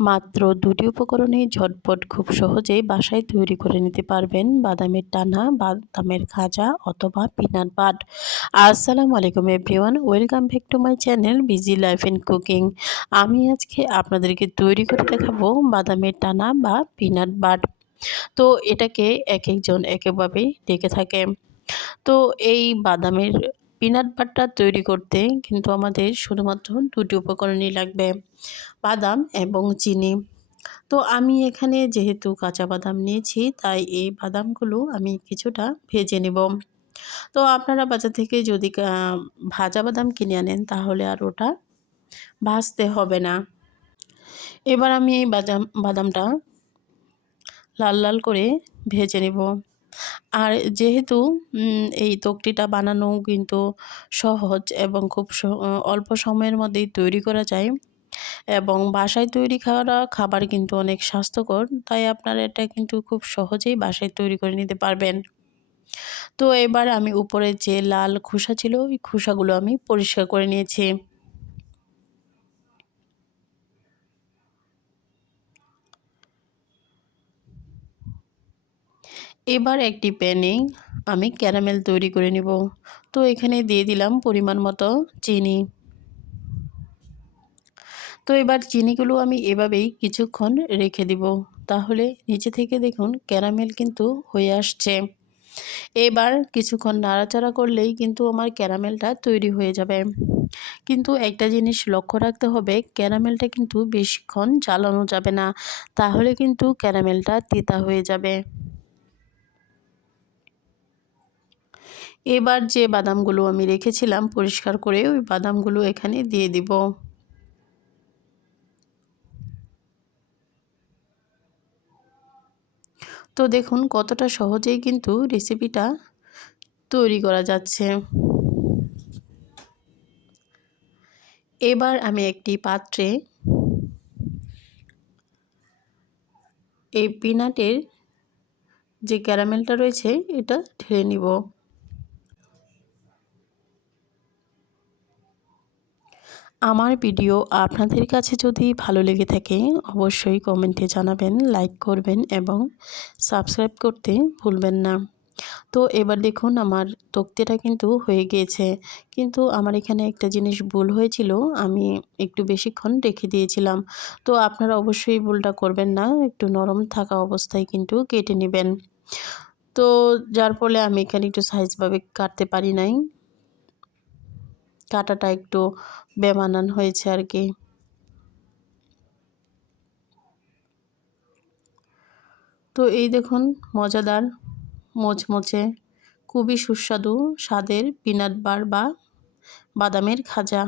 মাত্র দুটি উপকরণে ঝটপট খুব সহজেই বাসায় তৈরি করে নিতে পারবেন বাদামের টানা, বাদামের খাজা অথবা পিনাট বাট। আসসালামু আলাইকুম everyone, welcome back to my channel busy life and cooking. আমি আজকে আপনাদেরকে তৈরি করে দেখাবো বাদামের টানা বা পিনাট বাট। তো এটাকে এক একজন একভাবেই ডেকে থাকে তো এই বাদামের পিনাট বাটার তৈরি করতে কিন্তু আমাদের শুধুমাত্র দুটি উপকরণই লাগবে, বাদাম এবং চিনি। তো আমি এখানে যেহেতু কাঁচা বাদাম নিয়েছি, তাই এই বাদামগুলো আমি কিছুটা ভেজে নেব। তো আপনারা বাজার থেকে যদি ভাজা বাদাম কিনে আনেন, তাহলে আর ওটা ভাজতে হবে না। এবার আমি এই বাদাম, বাদামটা লাল লাল করে ভেজে নেব। আর যেহেতু এই তক্তিটা বানানো কিন্তু সহজ এবং খুব অল্প সময়ের মধ্যেই তৈরি করা যায় এবং বাসায় তৈরি খাওয়া খাবার কিন্তু অনেক স্বাস্থ্যকর, তাই আপনারা এটা কিন্তু খুব সহজেই বাসায় তৈরি করে নিতে পারবেন। তো এবার আমি উপরে যে লাল খোসা ছিল, ওই খোসাগুলো আমি পরিষ্কার করে নিয়েছি। এবার একটি প্যানে আমি ক্যারামেল তৈরি করে নেব। তো এখানে দিয়ে দিলাম পরিমাণ মতো চিনি। তো এবার চিনিগুলো আমি এভাবেই কিছুক্ষণ রেখে দিব। তাহলে নিচে থেকে দেখুন ক্যারামেল কিন্তু হয়ে আসছে। এবার কিছুক্ষণ নাড়াচাড়া করলেই কিন্তু আমার ক্যারামেলটা তৈরি হয়ে যাবে। কিন্তু একটা জিনিস লক্ষ্য রাখতে হবে, ক্যারামেলটা কিন্তু বেশিক্ষণ জ্বালানো যাবে না। তাহলে কিন্তু ক্যারামেলটা তিতা হয়ে যাবে। এবার যে বাদামগুলো আমি রেখেছিলাম পরিষ্কার করে ওই বাদামগুলো এখানে দিয়ে দিব। তো দেখুন কতটা সহজেই কিন্তু রেসিপিটা তৈরি করা যাচ্ছে। এবার আমি একটি পাত্রে এই পিনাটের যে ক্যারামেলটা রয়েছে এটা ঢেলে নিব। আমার ভিডিও আপনাদের কাছে যদি ভালো লেগে থাকে, অবশ্যই কমেন্টে জানাবেন, লাইক করবেন এবং সাবস্ক্রাইব করতে ভুলবেন না। তো এবার দেখুন আমার তক্তিটা কিন্তু হয়ে গিয়েছে। কিন্তু আমার এখানে একটা জিনিস ভুল হয়েছিল, আমি একটু বেশিক্ষণ রেখে দিয়েছিলাম। তো আপনারা অবশ্যই ভুলটা করবেন না, একটু নরম থাকা অবস্থায় কিন্তু কেটে নেবেন। তো যার ফলে আমি এখানে একটু সাইজভাবে কাটতে পারি নাই। কাটাটা একটু বেমানান হয়েছে আর কি। তো এই দেখুন, মজাদার, মোচমোচে, খুবই সুস্বাদু স্বাদের পিনাট বার বা বাদামের খাজা।